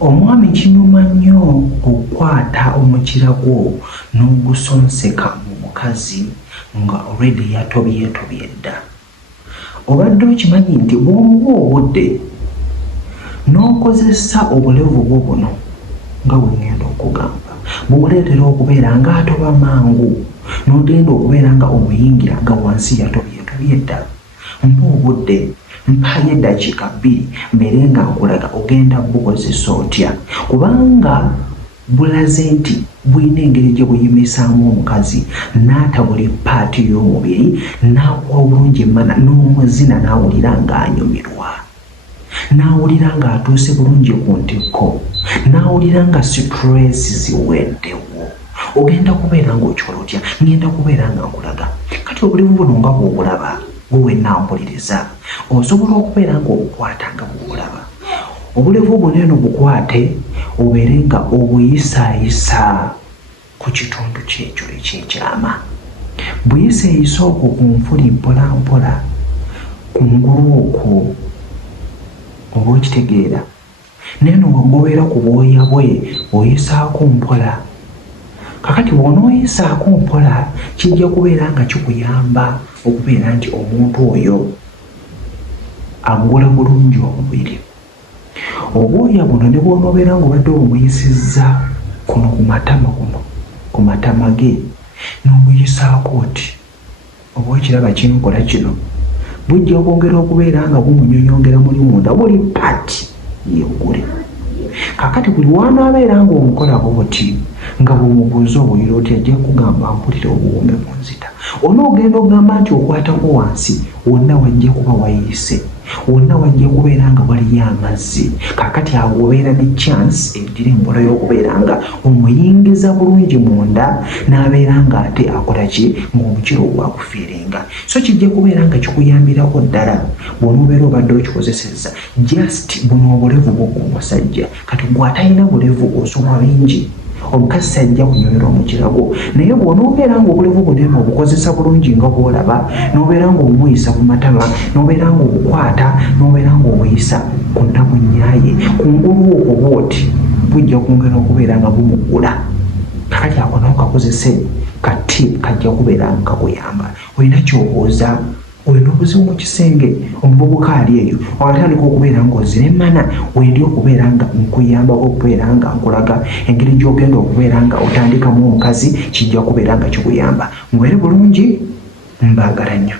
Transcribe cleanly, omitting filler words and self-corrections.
omwami kinyuma nnyo okukwata omukira gwo n'ogusonseka mu mukazi nga already yatobye dda. Obadde okimanyi nti bw'omuwa obudde n'okozesa obulevu bwo buno nga bwe ngenda okugamba bumuleetera okubeera nga atoba mangu n'ogenda okubeera nga omuyingira nga wansi yatobye dda. Mpa obudde, mpayo eddakiika 2 mbeere nga nkulaga ogenda bukozesa otya, kubanga bulaze nti buyina engeri gye buyimisaamu omukazi n'ata buli paati y'omubiri n'akuwa bulungi emmana n'omuzina n'awulira ng'anyumirwa, n'awulira ng'atuuse bulungi ku ntikko, n'awulira nga situresi ziweddewo. Ogenda kubeera ng'okikola otya? Ngenda kubeera nga nkulaga. Kati obulevu buno nga bw'obulaba gwe wenna mpuliriza osobola okubeera ng'obukwata nga bw'obulaba. Obulevu buno eno bukwate obeere nga obuyisaayisa ku kitundu kyekyo ekyekyama. Buyisaayisa okwo ku nfuli mpola mpola kungulu okwo oba okitegeera. Neno wagobeera ku bwoya bwe oyisaako mpola. Kakati bw'onooyisaako mpola kijja kubeera nga kikuyamba okubeera nti omuntu oyo aggula bulungi omubiri. Obwoya buno ne bw'onoobeera ng'obadde omuyisizza kuno ku matama ge n'obuyisaako oti oba ekiraba kinkola kino bujja okwongera okubeera nga bumunyonyongera muli munda buli paati yeggule. Kakati buli wanaabeera ng'omukola bw'oti nga bw'omubuuza obuyiro oti ajja kugamba mpulira obuwumbe mu nzita. Onoogenda okugamba nti okwatako wansi wonna wajja kuba wayise, wonna wajja kubeera nga waliyo amazzi. Kakati awo obeera ne chance eddira embula y'okubeera nga omuyingiza bulungi munda n'abeera ng'ate akola ki ng'omukiro ogwakufiiringa. So kijja kubeera nga kikuyambirako ddala bw'onoobeera obadde okikozesezza just buno obulevu bw'omusajja. Kati gw'atalina bulevu osoma bingi omukazi sajja kunyolera omukira gwo, naye bw'onoobeera ng'obulevu buno obukozesa bulungi nga bw'olaba n'obeera ng'omuyisa ku matama n'obeera ng'obukwata n'obeera ng'obuyisa ku nnamunnyaye kungulu okwo bw'oti bujja kwongera okubeera nga bumuggula. Kakati ako n'okakozese kati kajja kubeera nga kakuyamba. Olina ky'obuuza, olina obuzibu mu kisenge, omuvubuka ali eyo watandika okubeera ng'ozira emmana, wendi okubeera nga nkuyambako okubeera nga nkulaga engeri gy'ogenda okubeera nga otandikamu omukazi kijja kubeera nga kikuyamba. Mwere bulungi, mbaagala nnyo.